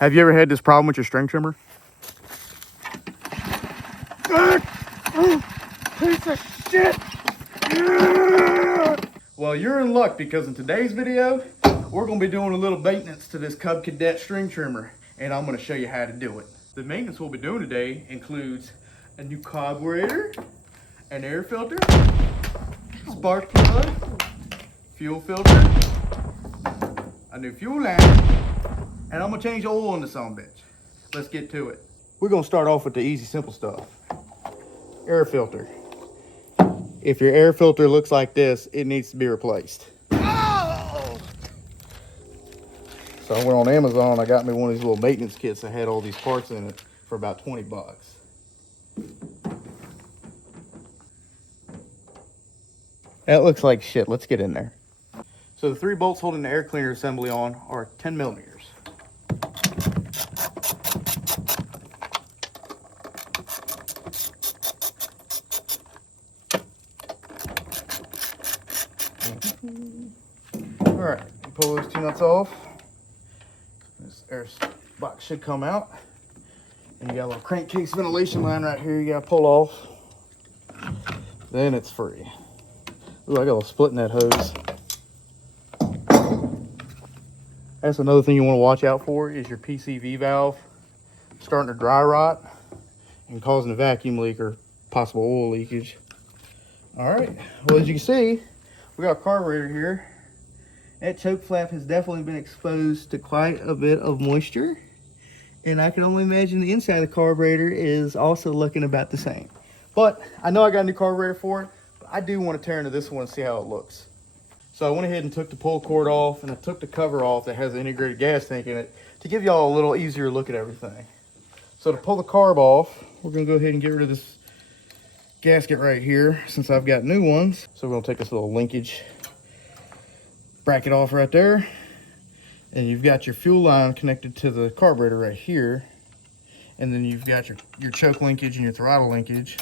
Have you ever had this problem with your string trimmer? Piece of shit! Well, you're in luck because in today's video, we're going to be doing a little maintenance to this Cub Cadet string trimmer, and I'm going to show you how to do it. The maintenance we'll be doing today includes a new carburetor, an air filter, spark plug, fuel filter, a new fuel line, and I'm gonna change the oil in this son of a bitch. Let's get to it. We're gonna start off with the easy, simple stuff. Air filter. If your air filter looks like this, it needs to be replaced. Oh! So I went on Amazon, I got me one of these little maintenance kits that had all these parts in it for about 20 bucks. That looks like shit, let's get in there. So the 3 bolts holding the air cleaner assembly on are 10 millimeters. All right, you pull those 2 nuts off. This air box should come out. And you got a little crankcase ventilation line right here you gotta pull off. Then it's free. Ooh, I got a little split in that hose. That's another thing you want to watch out for is your PCV valve starting to dry rot and causing a vacuum leak or possible oil leakage. All right, well, as you can see, we got a carburetor here. That choke flap has definitely been exposed to quite a bit of moisture, and I can only imagine the inside of the carburetor is also looking about the same. But I know I got a new carburetor for it, but I do want to tear into this one and see how it looks. So I went ahead and took the pull cord off, and I took the cover off that has an integrated gas tank in it to give y'all a little easier look at everything. So to pull the carb off, we're gonna go ahead and get rid of this gasket right here since I've got new ones. So we're gonna take this little linkage bracket off right there, and you've got your fuel line connected to the carburetor right here, and then you've got your choke linkage and your throttle linkage.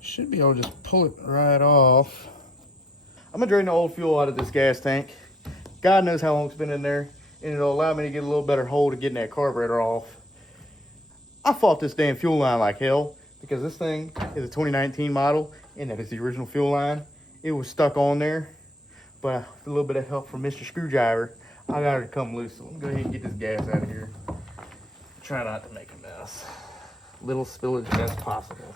Should be able to just pull it right off. I'm gonna drain the old fuel out of this gas tank. God knows how long it's been in there, and it'll allow me to get a little better hold of getting that carburetor off. I fought this damn fuel line like hell because this thing is a 2019 model, and that is the original fuel line. It was stuck on there, but with a little bit of help from Mr. Screwdriver, I got it to come loose. So let me go ahead and get this gas out of here. Try not to make a mess. Little spillage as possible.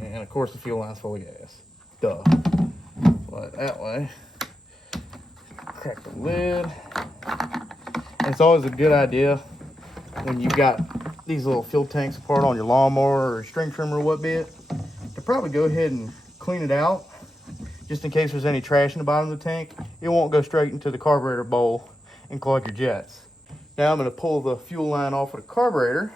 And of course the fuel line's full of gas. Duh. But that way, crack the lid. And it's always a good idea when you got these little fuel tanks apart on your lawnmower or string trimmer or what be it, to probably go ahead and clean it out just in case there's any trash in the bottom of the tank. It won't go straight into the carburetor bowl and clog your jets. Now I'm going to pull the fuel line off of the carburetor.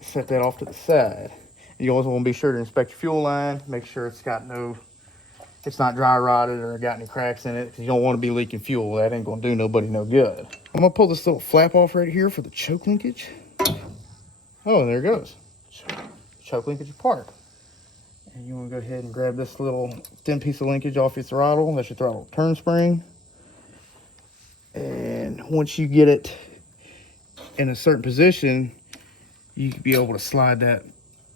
Set that off to the side. You always want to be sure to inspect your fuel line, make sure it's not dry rotted or got any cracks in it, because you don't want to be leaking fuel. That ain't going to do nobody no good. I'm going to pull this little flap off right here for the choke linkage. Oh, there it goes. Choke linkage apart. And you want to go ahead and grab this little thin piece of linkage off your throttle. That's your throttle turn spring. And once you get it in a certain position, you can be able to slide that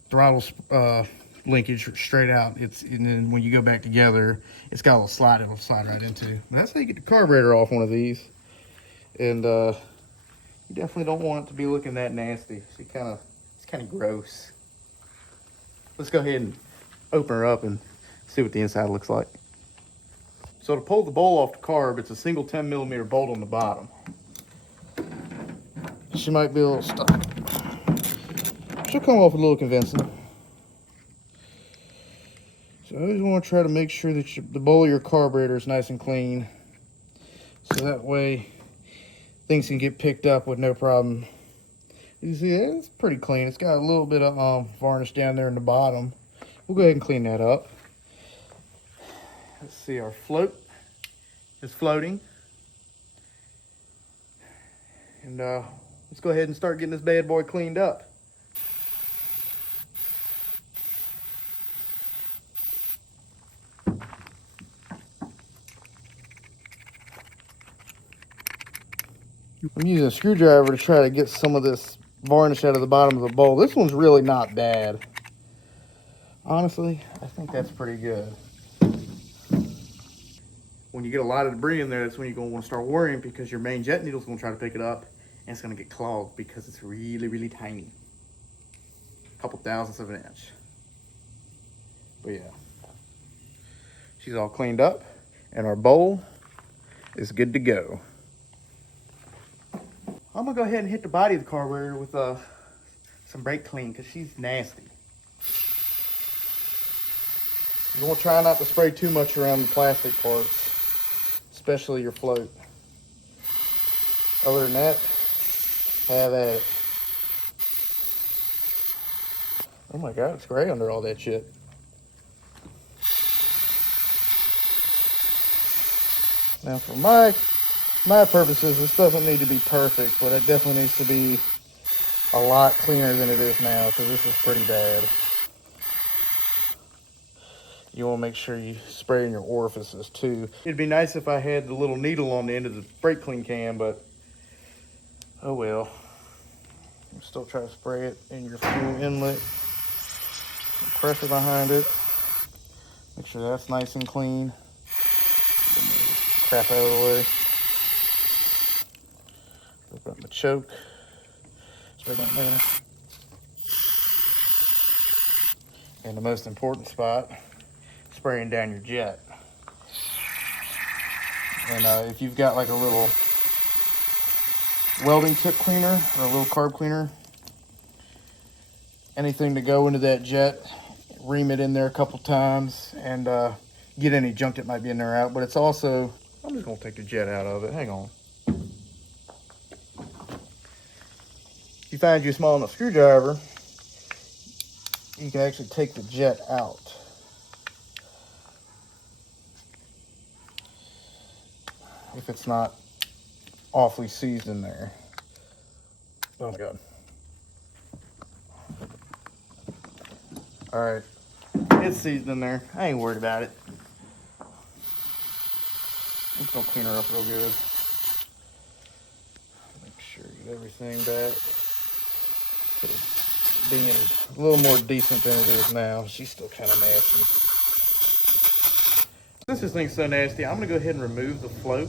throttle linkage straight out. And then when you go back together, it's got a little slide it'll slide right into. And that's how you get the carburetor off one of these. And you definitely don't want it to be looking that nasty. It's kind of gross. Let's go ahead and open her up and see what the inside looks like. So to pull the bowl off the carb, it's a single 10 millimeter bolt on the bottom. She might be a little stuck. She'll come off a little convincing. So I always want to try to make sure that the bowl of your carburetor is nice and clean, so that way things can get picked up with no problem. You see, it's pretty clean. It's got a little bit of varnish down there in the bottom. We'll go ahead and clean that up. Let's see, our float is floating. And let's go ahead and start getting this bad boy cleaned up. I'm using a screwdriver to try to get some of this varnish out of the bottom of the bowl. This one's really not bad. Honestly, I think that's pretty good. When you get a lot of debris in there, that's when you're going to want to start worrying, because your main jet needle is going to try to pick it up and it's going to get clogged because it's really, really tiny. A couple thousandths of an inch. But yeah, she's all cleaned up and our bowl is good to go. I'm going to go ahead and hit the body of the carburetor with some brake clean because she's nasty. You want to try not to spray too much around the plastic parts, especially your float. Other than that, have at it. Oh my God, it's gray under all that shit. Now for my purposes, this doesn't need to be perfect, but it definitely needs to be a lot cleaner than it is now, because this is pretty bad. You want to make sure you spray in your orifices too. It'd be nice if I had the little needle on the end of the brake clean can, but oh well. I'm still try to spray it in your fuel inlet. Some pressure behind it. Make sure that's nice and clean. Crap out of the way. Open up my choke. Spray that there. And the most important spot, spraying down your jet. And if you've got like a little welding tip cleaner or a little carb cleaner, anything to go into that jet, ream it in there a couple times and get any junk that might be in there out. But it's also, I'm just gonna take the jet out of it. Hang on. If you find you a small enough screwdriver, you can actually take the jet out. If it's not awfully seized in there. Oh my God. All right, it's seized in there. I ain't worried about it. I'm just gonna clean her up real good. Make sure you get everything back. Put it being a little more decent than it is now. She's still kind of nasty. Since this thing's so nasty, I'm gonna go ahead and remove the float.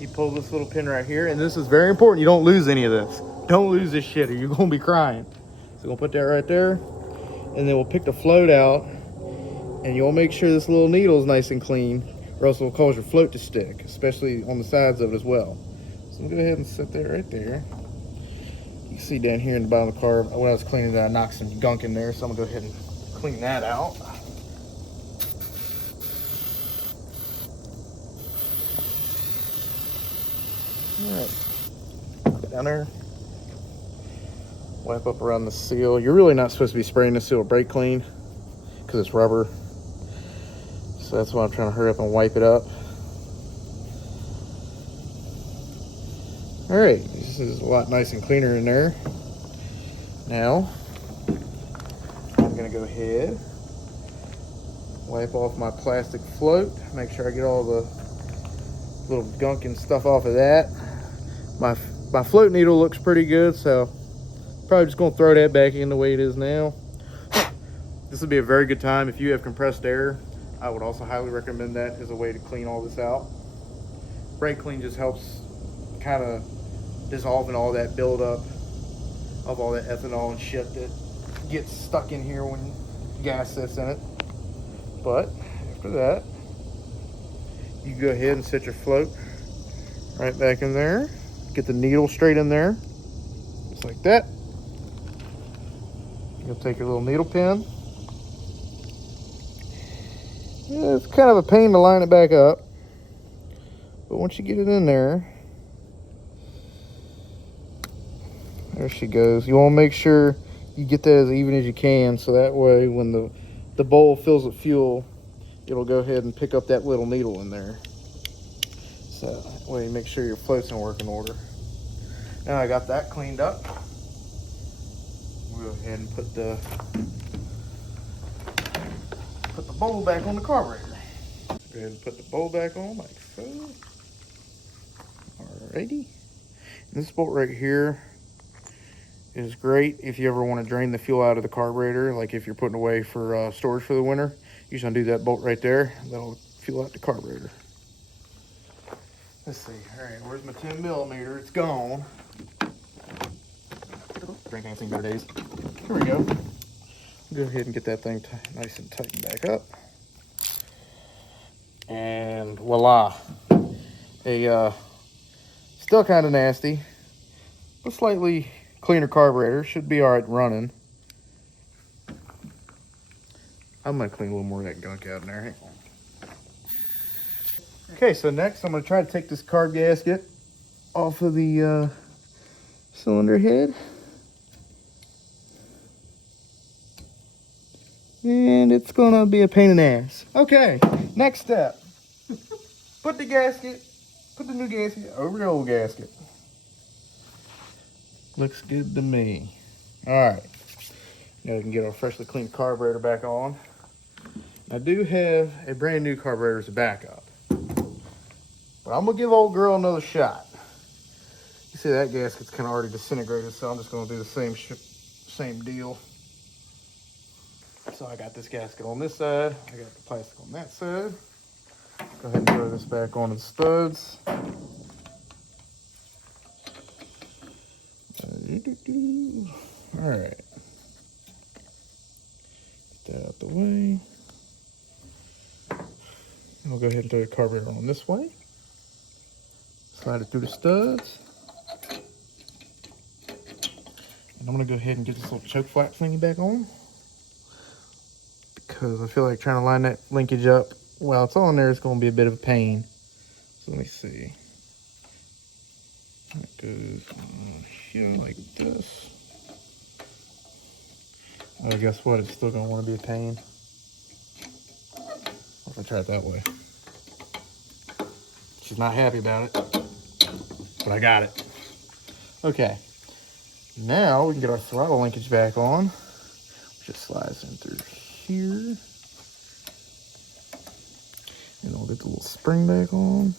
You pull this little pin right here, and this is very important. You don't lose any of this. Don't lose this shit or you're gonna be crying. So we'll put that right there, and then we'll pick the float out, and you'll make sure this little needle is nice and clean, or else it'll cause your float to stick, especially on the sides of it as well. So we'll go ahead and set that right there. You can see down here in the bottom of the carb, when I was cleaning that, I knocked some gunk in there, so I'm gonna go ahead and clean that out. All right, down there. Wipe up around the seal. You're really not supposed to be spraying the seal brake clean because it's rubber. So that's why I'm trying to hurry up and wipe it up. All right, this is a lot nice and cleaner in there. Now, I'm gonna go ahead, wipe off my plastic float, make sure I get all the little gunk and stuff off of that. My float needle looks pretty good, so probably just gonna throw that back in the way it is now. This would be a very good time if you have compressed air. I would also highly recommend that as a way to clean all this out. Brake clean just helps kind of dissolving all that buildup of all that ethanol and shit that gets stuck in here when gas sits in it. But after that, you go ahead and set your float right back in there. Get the needle straight in there, just like that. You'll take your little needle pin. Yeah, it's kind of a pain to line it back up, but once you get it in there, there she goes. You want to make sure you get that as even as you can, so that way when the bowl fills with fuel, it'll go ahead and pick up that little needle in there. So that way you make sure your float's in working order. Now I got that cleaned up. We'll go ahead and put the bowl back on the carburetor. Go ahead and put the bowl back on like so. Alrighty. This bolt right here is great if you ever want to drain the fuel out of the carburetor, like if you're putting away for storage for the winter. You just undo that bolt right there. That'll fuel out the carburetor. Let's see. All right, where's my 10 millimeter? It's gone. Drink anything better days. Here we go. Go ahead and get that thing nice and tightened back up. And voila. Still kind of nasty, but slightly cleaner carburetor. Should be all right running. I'm gonna clean a little more of that gunk out in there. Okay, so next I'm gonna try to take this carb gasket off of the cylinder head. And it's gonna be a pain in the ass. Okay, next step. Put the new gasket over the old gasket. Looks good to me. All right, now we can get our freshly cleaned carburetor back on. I do have a brand new carburetor as a backup, but I'm gonna give old girl another shot. You see that gasket's kind of already disintegrated, so I'm just gonna do the same deal. So I got this gasket on this side, I got the plastic on that side. Go ahead and throw this back onto the studs. All right, get that out the way. I'll go ahead and throw the carburetor on this way. Slide it through the studs. And I'm gonna go ahead and get this little choke flap thingy back on, because I feel like trying to line that linkage up while it's on there is gonna be a bit of a pain. So let me see. It goes on here like this. Oh, guess what? It's still gonna want to be a pain. If I try it that way. She's not happy about it, but I got it. Okay. Now we can get our throttle linkage back on. Just slides in through here. And we'll get the little spring back on.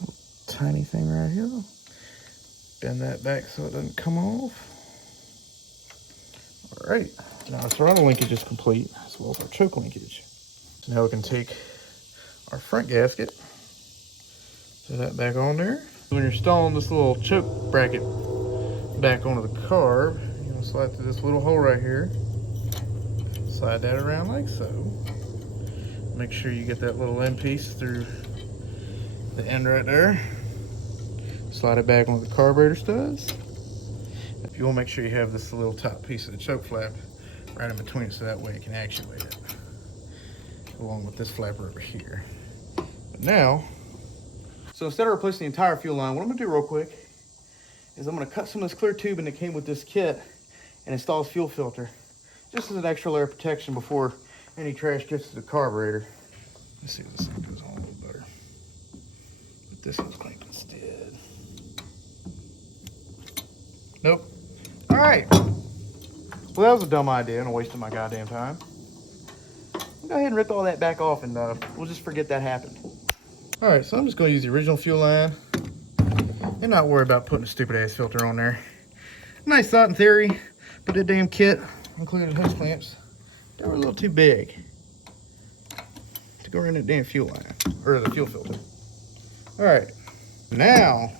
Little tiny thing right here. Bend that back so it doesn't come off. All right, now our throttle linkage is complete, as well as our choke linkage. So now we can take our front gasket, throw that back on there. When you're installing this little choke bracket back onto the carb, you're gonna slide through this little hole right here. Slide that around like so. Make sure you get that little end piece through the end right there. Slide it back onto the carburetor studs. You want to make sure you have this little top piece of the choke flap right in between, so that way it can actuate it, along with this flapper over here. But now, so instead of replacing the entire fuel line, what I'm going to do real quick is I'm going to cut some of this clear tubing that came with this kit and install a fuel filter, just as an extra layer of protection before any trash gets to the carburetor. Let's see if this thing goes on a little better. But this one's cleaned instead. Nope. All right. Well, that was a dumb idea and a waste of my goddamn time. I'll go ahead and rip all that back off, and we'll just forget that happened. All right, so I'm just going to use the original fuel line and not worry about putting a stupid ass filter on there. Nice thought in theory, but that damn kit, including hose clamps, they were a little too big to go around that damn fuel line, or the fuel filter. All right, now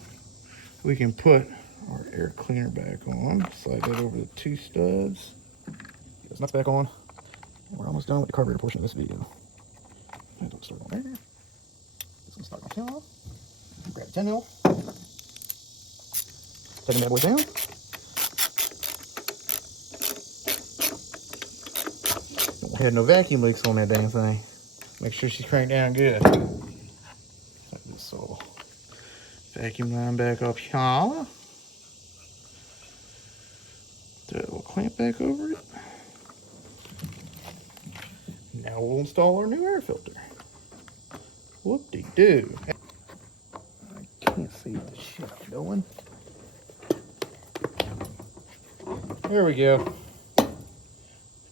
we can put our air cleaner back on. Slide that over the two studs. Get those nuts back on. We're almost done with the carburetor portion of this video. Start on there. This one's start on 10 off. Grab 10 mil. Taking that boy down. Don't have no vacuum leaks on that dang thing. Make sure she's cranked down good. Like this little vacuum line back up here. Throw that little clamp back over it. Now we'll install our new air filter. Whoop-de-doo. I can't see the shit I'm doing. There we go.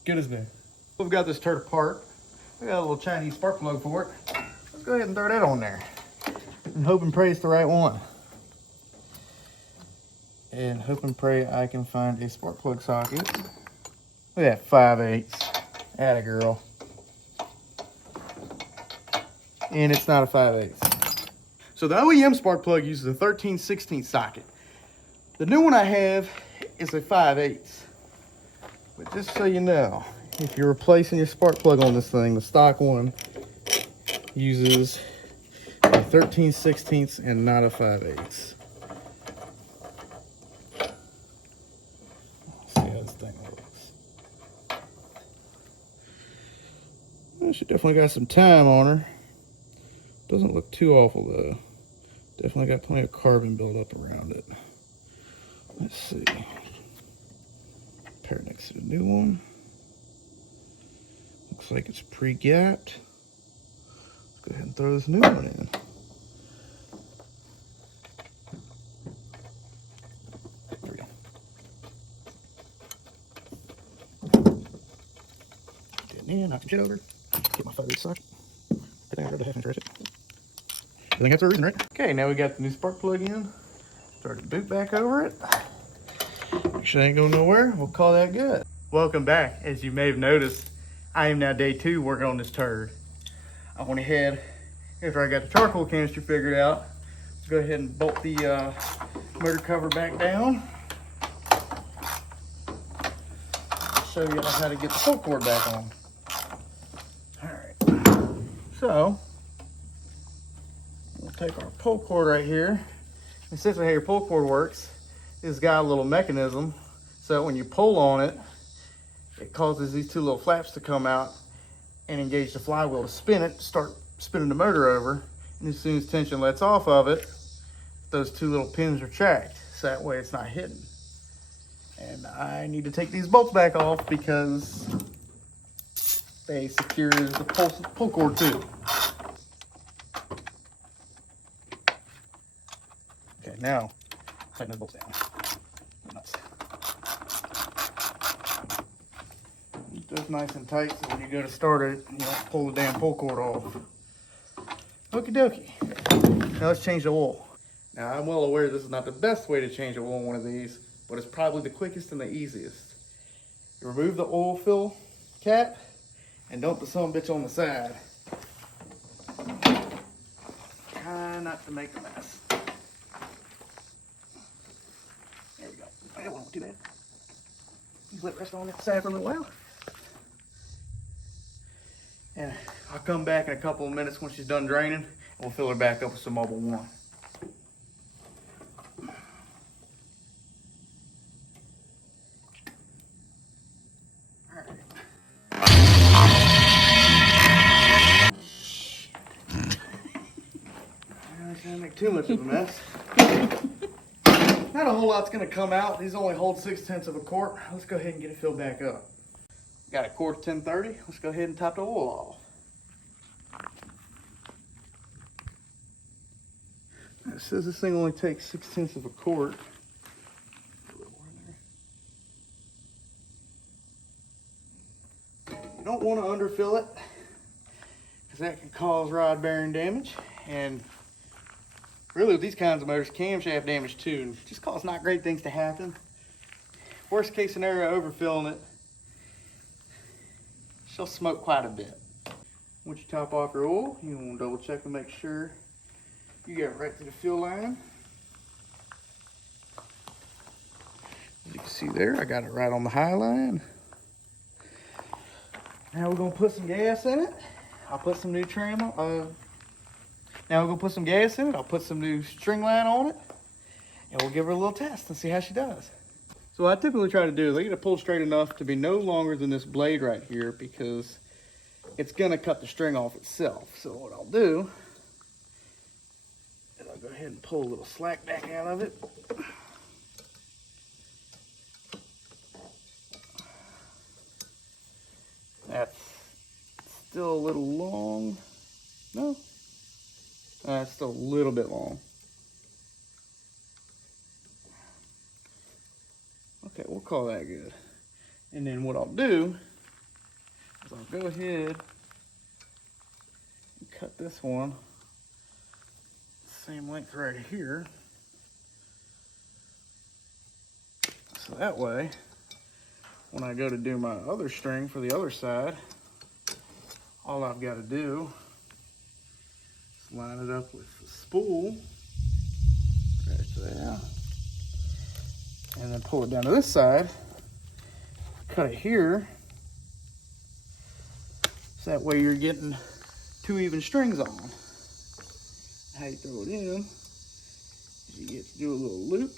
Good as new. We've got this turd apart. We got a little Chinese spark plug for it. Let's go ahead and throw that on there. and hope and pray it's the right one. And hope and pray I can find a spark plug socket. Look at that, 5/8. Atta girl. And it's not a 5/8. So the OEM spark plug uses a 13/16 socket. The new one I have is a 5/8. But just so you know, if you're replacing your spark plug on this thing, the stock one uses a 13/16 and not a 5/8. Let's see how this thing looks. Well, she definitely got some time on her. Doesn't look too awful though. Definitely got plenty of carbon built up around it. Let's see. Pair it next to the new one. Looks like it's pre-gapped. Let's go ahead and throw this new one in. Get in, knock some shit over. Get my 5/8 socket. I think I got the half inch right. I think that's the reason, right? Okay, now we got the new spark plug in. Start the boot back over it. Make sure it ain't going nowhere. We'll call that good. Welcome back. As you may have noticed, I am now day 2 working on this turd. I went ahead, after I got the charcoal canister figured out, let's go ahead and bolt the motor cover back down. Show you how to get the pull cord back on. Alright, so we'll take our pull cord right here. Essentially how your pull cord works is it's got a little mechanism so when you pull on it, it causes these 2 little flaps to come out and engage the flywheel to spin it, start spinning the motor over. And as soon as tension lets off of it, those 2 little pins retract, so that way it's not hidden. And I need to take these bolts back off because they secure the pull cord too. Okay, now tighten the bolts down. Nice. Keep those nice and tight so when you go to start it, you don't pull the damn pull cord off. Okie dokie. Now let's change the oil. Now I'm well aware this is not the best way to change the oil on one of these, but it's probably the quickest and the easiest. You remove the oil fill cap and dump the son of a bitch on the side. Try not to make a mess. There we go. That won't too bad. Just let it rest on that side for a little while. And I'll come back in a couple of minutes when she's done draining, and we'll fill her back up with some Mobile 1. Don't make too much of a mess. Not a whole lot's gonna come out. These only hold 6/10 of a quart. Let's go ahead and get it filled back up. Got a quart of 1030. Let's go ahead and top the oil off. It says this thing only takes 6/10 of a quart. You don't want to underfill it because that can cause rod bearing damage, and really with these kinds of motors, camshaft damage too, and just cause not great things to happen. Worst case scenario, overfilling it, she'll smoke quite a bit. Once you top off your oil, you want to double check to make sure you get it right to the fill line. As you can see there, I got it right on the high line. Now we're gonna put some gas in it. I'll put some new trim on. Now we're gonna put some gas in it. I'll put some new string line on it, and we'll give her a little test and see how she does. So what I typically try to do is I get it pulled straight enough to be no longer than this blade right here because it's gonna cut the string off itself. So what I'll do is I'll go ahead and pull a little slack back out of it. That's still a little long. No, it's still a little bit long. Okay, we'll call that good. And then what I'll do is I'll go ahead and cut this one same length right here. So that way, when I go to do my other string for the other side, all I've got to do is line it up with the spool right there, and then pull it down to this side, cut it here, so that way you're getting 2 even strings on. How you throw it in is you get to do a little loop,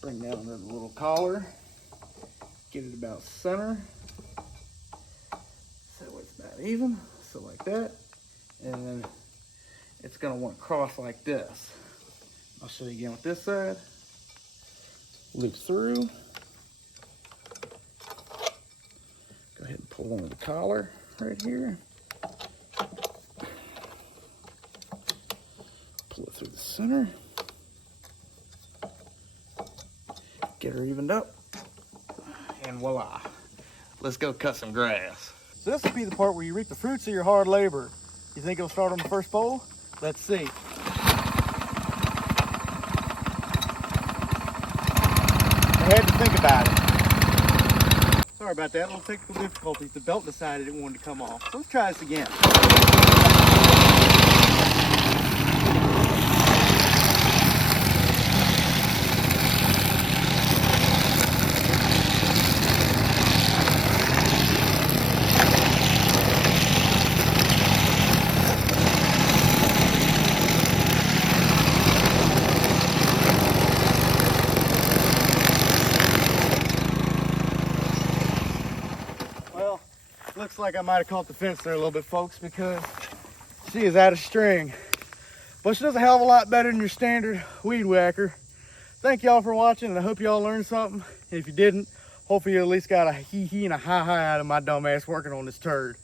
bring down to the little collar, get it about center, so it's about even, so like that, and then it's going to want to cross like this. I'll show you again with this side. Loop through. Go ahead and pull on the collar right here. Pull it through the center. Get her evened up. And voila. Let's go cut some grass. So this will be the part where you reap the fruits of your hard labor. You think it'll start on the first pole? Let's see. I had to think about it. Sorry about that, little technical difficulties. The belt decided it wanted to come off. So let's try this again. Looks like I might have caught the fence there a little bit, folks, because she is out of string. But she does a hell of a lot better than your standard weed whacker. Thank y'all for watching, and I hope y'all learned something. And if you didn't, hopefully you at least got a hee-hee and a hi-hi out of my dumb ass working on this turd.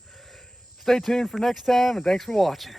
Stay tuned for next time, and thanks for watching.